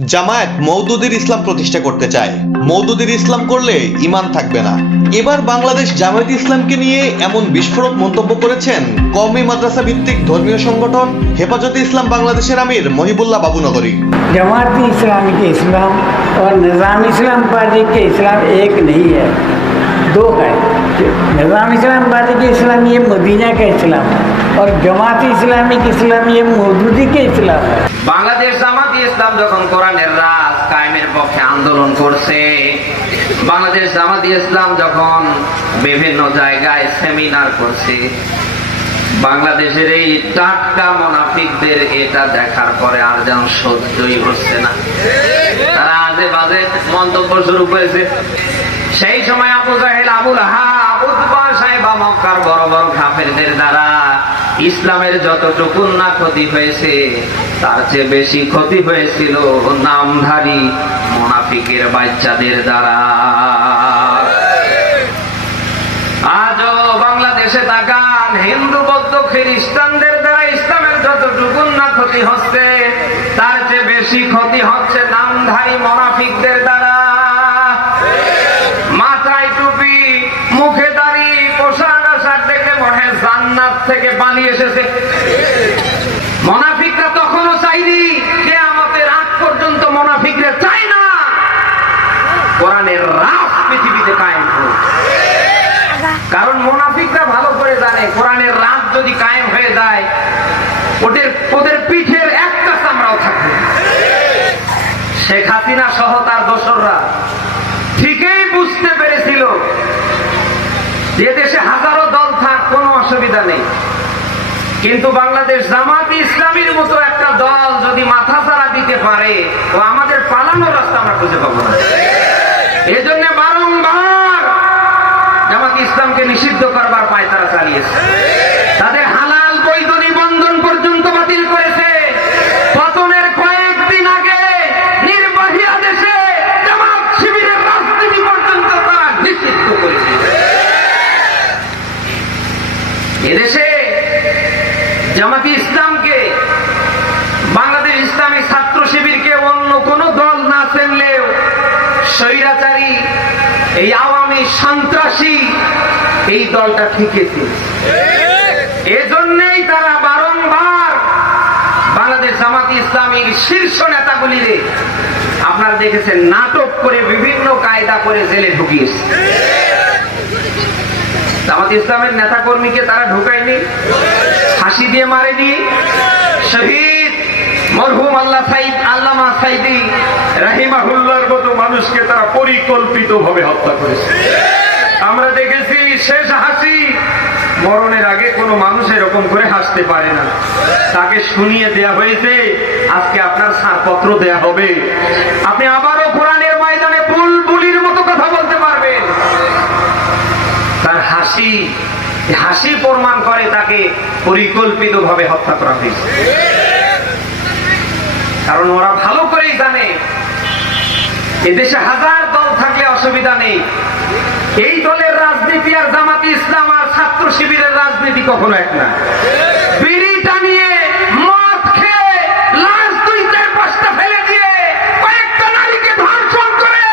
জামায়াত মৌদুদির ইসলাম প্রতিষ্ঠা করতে চায় মৌদুদির ইসলাম করলে ইমান থাকবে না এবার বাংলাদেশ জামায়াত ইসলামকে নিয়ে এমন বিস্ফোরক মন্তব্য করেছেন কওমি মাদ্রাসা ভিত্তিক ধর্মীয় সংগঠন হেফাজতে ইসলাম বাংলাদেশের আমির মহিবুল্লাহ বাবুনগরী जमात इस्लामी के इस्लाम और निज़ाम इस्लाम पार्टी के इस्लाम एक नहीं है दो है निज़ाम इस्लाम पार्टी के इस्लाम ये मदीना का इस्लाम है और जमात इस्लामी के इस्लाम ये मौदूदी के इस्लाम है বাংলাদেশ ইসলাম যখন কোরআনের রাজ কায়েমের পক্ষে আন্দোলন করছে, বাংলাদেশ জামাতি ইসলাম যখন বিভিন্ন জায়গায় সেমিনার করছে, বাংলাদেশের এই টাটকা মোনাফিকদের এটা দেখার পরে আর যেন সহ্যই হচ্ছে না। তারা আজে বাজে মন্তব্য শুরু করেছে। সেই সময় আবু জাহেল, আবুল আহাব উতবা সাহেবা মক্কার বড় বড় কাফেরদের দ্বারা ইসলামের যতটুকু না ক্ষতি হয়েছে, তার চেয়ে বেশি ক্ষতি হয়েছিল নামধারী মোনাফিকের বাচ্চাদের দ্বারা। আজও বাংলাদেশে তাকান, হিন্দু, বৌদ্ধ, খ্রিস্টানদের দ্বারা ইসলামের যতটুকু না ক্ষতি হচ্ছে, তার চেয়ে বেশি ক্ষতি হচ্ছে নামধারী মোনাফিকদের দ্বারা। জান্নাত থেকে পানি এসেছে। মোনাফিকরা তখনও চাইনি কে আমাদের আগ পর্যন্ত মোনাফিকরা চাই না। কোরআনের রাস পৃথিবীতে কায়েম কারণ মোনাফিকরা ভালো করে জানে, কোরআনের রাত যদি কায়েম হয়ে যায়, ওদের ওদের পিঠের একটা চামড়াও থাকবে। শেখ হাসিনা সহ তার দোসররা ঠিকই বুঝতে পেরেছিল যে দেশে হাজারো দল অসুবিধা নেই। কিন্তু বাংলাদেশ জামাত ইসলামীর মতো একটা দল যদি মাথা ছাড়া দিতে পারে ও আমাদের পালানোর রাস্তা আমরা খুঁজে পাবো না। এই জন্য বারংবার জামাত ইসলামকে নিষিদ্ধ করবার পায় তারা চালিয়েছে। তাদের হালাল বৈধ নিবন্ধন পর্যন্ত বাতিল করেছে পতনের কয়েকদিন আগে নির্বাহী আদেশে জামাত শিবিরের রাজনীতি পর্যন্ত তারা নিষিদ্ধ করেছে এদেশে জামাতি ইসলামকে, বাংলাদেশ ইসলামী ছাত্র শিবিরকে অন্য কোন দল না চেনলেও স্বৈরাচারী, এই আওয়ামী সন্ত্রাসী এই দলটা ঠিকেছে এজন্যই তারা বারংবার বাংলাদেশ জামাতি ইসলামীর শীর্ষ নেতাগুলিরে আপনারা দেখেছেন, নাটক করে বিভিন্ন কায়দা করে জেলে ঢুকিয়েছে। জামাত ইসলামের নেতা কর্মীকে তারা ঢুকায়নি, ফাঁসি দিয়ে মারেনি। শহীদ মরহুম আল্লাহ সাইদ, আল্লামা সাইদি রাহিমাহুল্লাহর মতো মানুষকে তারা পরিকল্পিত ভাবে হত্যা করেছে। আমরা দেখেছি শেষ হাসি, মরণের আগে কোনো মানুষ এরকম করে হাসতে পারে না। তাকে শুনিয়ে দেয়া হয়েছে, আজকে আপনার ছাড়পত্র দেয়া হবে। আপনি আবারও কোরআনের ময়দানে বুলবুলির মতো কথা বলতে পারবেন তার হাসি হাসি প্রমাণ করে তাকে পরিকল্পিত ভাবে হত্যা করা হয়েছে। কারণ ওরা ভালো করেই জানে, এদেশে হাজার দল থাকলে অসুবিধা নেই। এই দলের রাজনীতি আর জামাতি ইসলাম আর ছাত্র শিবিরের রাজনীতি কখনো এক না বিড়ি টানিয়ে মদ খেয়ে লাশ দুই চার পাঁচটা ফেলে দিয়ে কয়েকটা নারীকে ধর্ষণ করে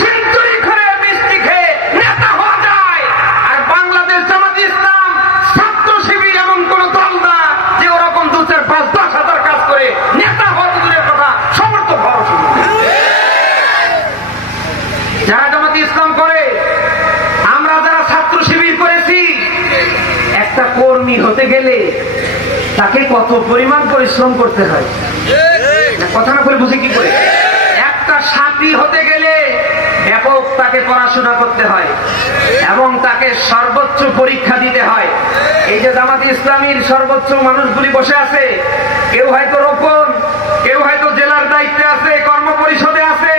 সিন্দুরি করে মিষ্টি খেয়ে নেতা হওয়া যায় আর বাংলাদেশ জামাত ইসলাম ছাত্র শিবির এমন কোন দল না যে ওরকম দু চার পাঁচ দশ হাজার কাজ করে নেতা হওয়া তো দূরের কথা সমর্থক হওয়া অসম্ভব। যারা জামাত ইসলাম করে আমরা যারা ছাত্র শিবির করেছি একটা কর্মী হতে গেলে তাকে কত পরিমাণ পরিশ্রম করতে হয়? কথা না বলে বুঝে কি করে? একটা সাথী হতে গেলে ব্যাপক তাকে পড়াশোনা করতে হয় এবং তাকে সর্বোচ্চ পরীক্ষা দিতে হয়। এই যে জামাত ইসলামীর সর্বোচ্চ মানুষগুলি বসে আছে কেউ হয়তো রোপণ কেউ হয়তো জেলার দায়িত্বে আছে কর্ম পরিষদে আছে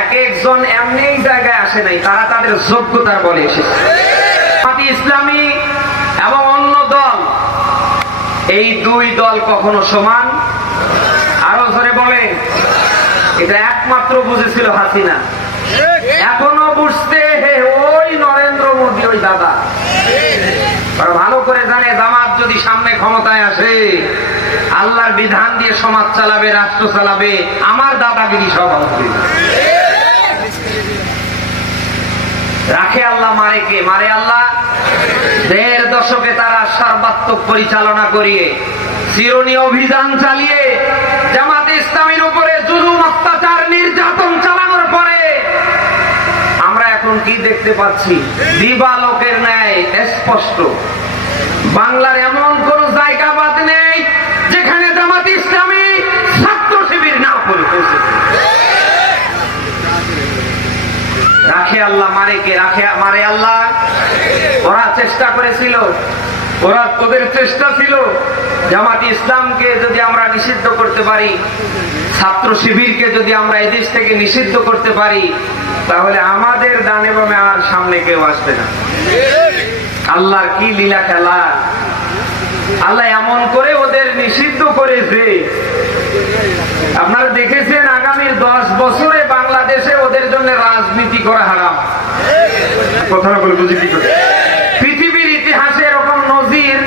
এক একজন এমনি জায়গায় আসে নাই তারা তাদের যোগ্যতার বলে এসেছে। ইসলামী এই দুই দল কখনো সমান? আরও ধরে বলে। এটা একমাত্র বুঝেছিল হাসিনা। এখনও বুঝতে হে ওই নরেন্দ্র মোদী, ওই দাদা। ভালো করে জানে, জামাত যদি সামনে ক্ষমতায় আসে, আল্লাহর বিধান দিয়ে সমাজ চালাবে, রাষ্ট্র চালাবে, আমার দাদাগিরি সব রাখে আল্লাহ, মারে কে? মারে আল্লাহ? দশকে তারা সর্বাত্মক পরিচালনা করিয়ে চিরনি অভিযান চালিয়ে জামাতে ইসলামের উপরে জুলুম, অত্যাচার, নির্যাতন চালানোর পরে আমরা এখন কি দেখতে পাচ্ছি? দিবালোকের ন্যায় স্পষ্ট। বাংলার এমন কোন জায়গা বাদ নেই যেখানে জামাত ইসলামী ছাত্র শিবির না করে রাখে আল্লাহ, মারে কে? রাখে, মারে আল্লাহ। ওরা চেষ্টা করেছিল ওরা ওদের চেষ্টা ছিল, জামাত ইসলামকে যদি আমরা নিষিদ্ধ করতে পারি, ছাত্র শিবিরকে যদি আমরা এদেশ থেকে নিষিদ্ধ করতে পারি, তাহলে আমাদের ডানে বামে আর সামনে কেউ আসবে না। আল্লাহর কি লীলা খেলা? আল্লাহ এমন করে ওদের নিষিদ্ধ করেছে। আপনারা দেখেছেন আগামীর দশ বছরে বাংলাদেশে ওদের জন্য রাজনীতি করা হারাম। কথাটা বলে বুঝি কি করে? পৃথিবীর ইতিহাসে এরকম নজির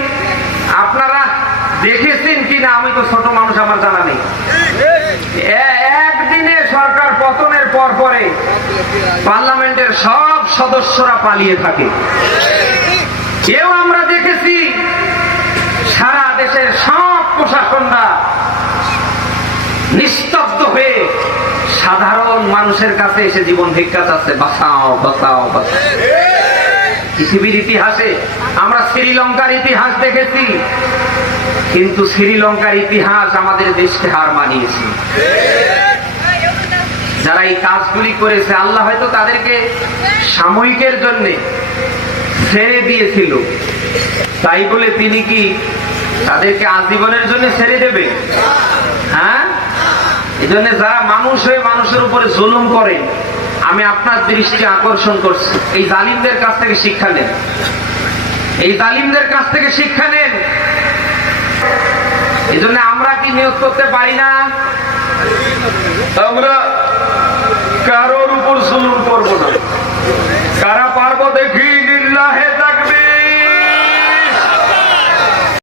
আপনারা দেখেছেন কিনা? আমি তো ছোট মানুষ, আমার জানা নেই। একদিনে সরকার পতনের পর পরে পার্লামেন্টের সব সদস্যরা পালিয়ে থাকে। কেউ আমরা দেখেছি, সারা দেশের সব প্রশাসনরা নিস্তব্ধ হয়ে সাধারণ মানুষের কাছে এসে জীবন ভিক্ষা চাচ্ছে। বাঁচাও বাঁচাও বাঁচাও। পৃথিবীর ইতিহাসে আমরা শ্রীলঙ্কার ইতিহাস দেখেছি। কিন্তু শ্রীলঙ্কার ইতিহাস আমাদের দেশকে হার মানিয়েছে। যারা এই কাজগুলি করেছে, আল্লাহ হয়তো তাদেরকে সাময়িকের জন্য ছেড়ে দিয়েছিল। তাই বলে তিনি কি তাদেরকে আজীবনের জন্য ছেড়ে দেবে? হ্যাঁ? এই জন্য যারা মানুষ হয়ে মানুষের উপরে জুলুম করে আমি আপনার দৃষ্টি আকর্ষণ করছি। এই জালিমদের কাছ থেকে শিক্ষা নেন। এই জালিমদের কাছ থেকে শিক্ষা নেন। এই জন্য আমরা কি নিয়োগ করতে পারি না? আমরা কারোর উপর জুলুম করব না। কারা পারব দেখি?